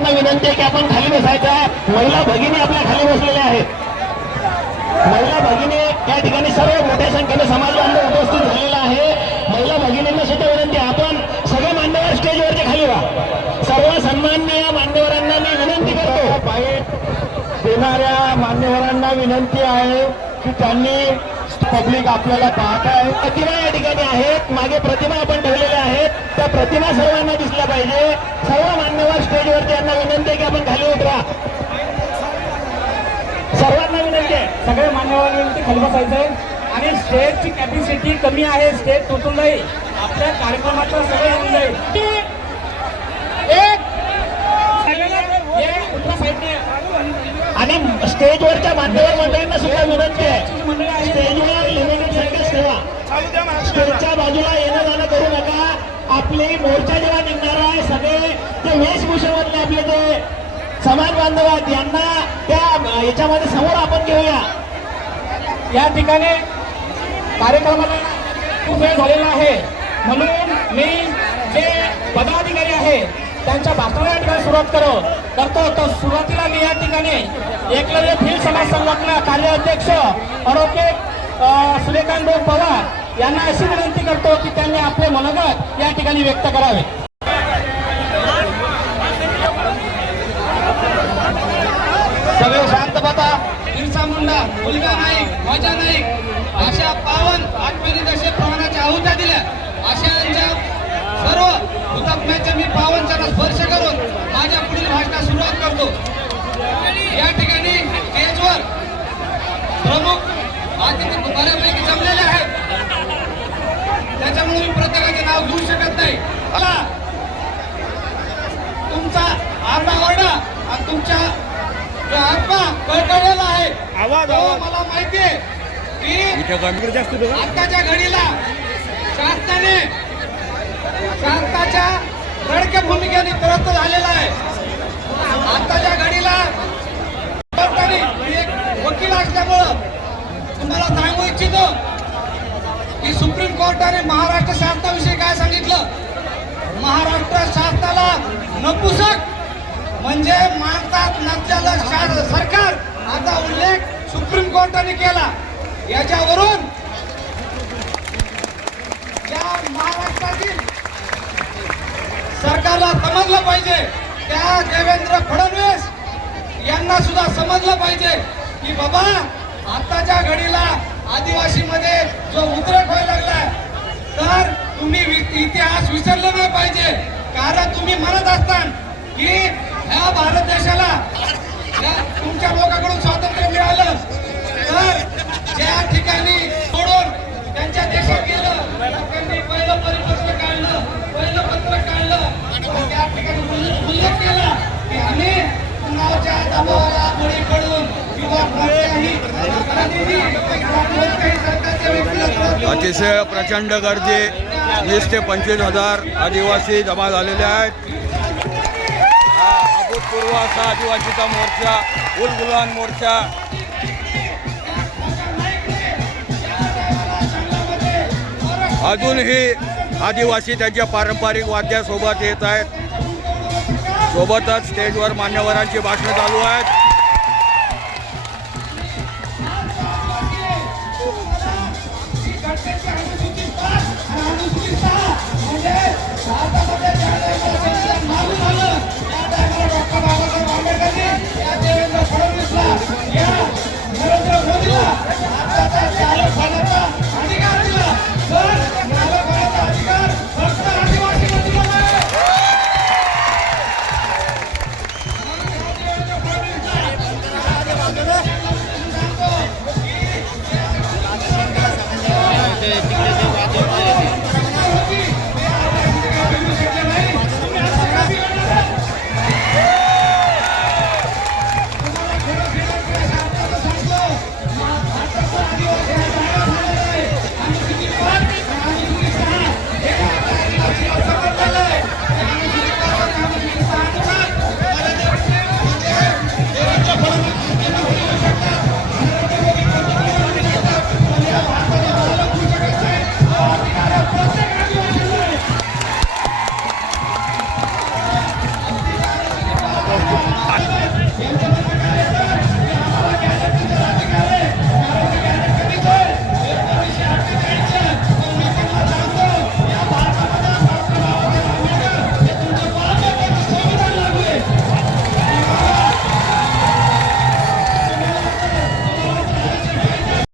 सगळ्यांना विनंती आहे की आपण खाली बसायच्या महिला भगिनी आपल्या खाली बसलेल्या आहेत. महिला भगिनी या ठिकाणी सर्व मोठ्या संख्येने समाज बांधव उपस्थित झालेला आहे. महिला भगिनींना सुद्धा विनंती आपण सगळे मान्यवर स्टेजवरती खाली व्हा. सर्व सन्माननीय मान्यवरांना मी विनंती करतो. बाहेर देणाऱ्या मान्यवरांना विनंती आहे की त्यांनी पब्लिक आपल्याला पाहत आहे. प्रतिमा या ठिकाणी आहेत. मागे प्रतिमा आपण ठेवलेल्या आहेत. त्या प्रतिमा सर्वांना दिसल्या पाहिजे. सर्व मान्यवर स्टेजवरती यांना विनंती आहे की आपण खाली उतरा. सर्वांना विनंती आहे. सगळे मान्यवरांनी खाली बसायचं आहे. आणि स्टेजची कॅपॅसिटी कमी आहे. स्टेज तुटून जाईल. आपल्या कार्यक्रमाचं सगळं होऊन जाईल. आणि स्टेजवरच्या मान्यवर मंडळींना सुद्धा विनंती मोर्चा जेव्हा निघणार आहे सगळे. ते वेशभूषेमधले आपले जे समाज बांधव आहेत. यांना त्या याच्यामध्ये समोर आपण घेऊया. या ठिकाणी कार्यक्रमाला खूप वेळ झालेला आहे. म्हणून मी जे पदाधिकारी आहे त्यांच्या भाषणाला ठिकाणी सुरुवात करो. करतो तर सुरुवातीला मी या ठिकाणी एकलव्य फील्ड समाज संघटना कार्याध्यक्ष ॲडव्होकेट अं, सूर्यकांत भाऊ पवार यांना अशी विनंती करतो की त्यांनी आपले मनोगत या ठिकाणी व्यक्त करावे. सगळे शांत बसा. बिरसा मुंडा मुलगा नाईक मजा नाईक अशा पावन आठवणी दशे प्राणाच्या आहुत्या दिल्या अशा सर्व हुतात्म्याचे मी पावन चरण स्पर्श करून माझ्या पुढील भाषणास सुरुवात करतो या ठिकाणी स्टेजवर प्रमुख अतिथी बऱ्यापैकी जमलेले आहेत. त्याच्यामुळे मी प्रत्येकाचे नाव घेऊ शकत नाही. तुमचा आणि तुमच्या जो आत्मा कळकळलेला आहे तो मला माहिती आहे की आताच्या घडीला शासनाने शासनाच्या रडक्या भूमिकेने त्रस्त झालेला आहे आताच्या घडीला कोर्टाने मी एक वकील असल्यामुळं तुम्हाला सांगू इच्छितो की सुप्रीम कोर्टाने महाराष्ट्र शासनाविषयी काय सांगितलं? महाराष्ट्र शासनाला नपुसक. म्हणजे मानतात नसलेलं सरकार असा उल्लेख सुप्रीम कोर्टाने केला. याच्यावरून या महाराष्ट्रातील सरकारला समजलं पाहिजे. त्या देवेंद्र फडणवीस यांना सुद्धा समजलं पाहिजे की बाबा आताच्या घडीला आदिवासीमध्ये जो उद्रेक व्हायला लागलाय तर तुम्ही वि- इतिहास विसरले नाही पाहिजे. कारण तुम्ही म्हणत असता की ह्या भारत देशाला तुमच्या लोकांकडून स्वातंत्र्य मिळालं. तर ज्या ठिकाणी सोडून त्यांच्या देशात गेलं त्यांनी पहिलं परिपत्र काढलं पहिलं पत्र काढलं आणि त्या ठिकाणी उल्लेख उल्लेख केला की आम्ही कुणाच्या दबावाला बळी पडून किंवा कोणत्याही अपराधींनी किंवा कोणत्याही सरकारच्या व्यक्तीला त्रस्त देऊन अतिशय प्रचंड गर्दी. वीस ते पंचवीस हजार आदिवासी जमा झालेले आहेत. हा अभूतपूर्व असा आदिवासीचा मोर्चा उलगुलान मोर्चा. अजूनही आदिवासी त्यांच्या पारंपरिक वाद्यासोबत येत आहेत. सोबतच स्टेजवर मान्यवरांची भाषणं चालू आहेत. টিকিট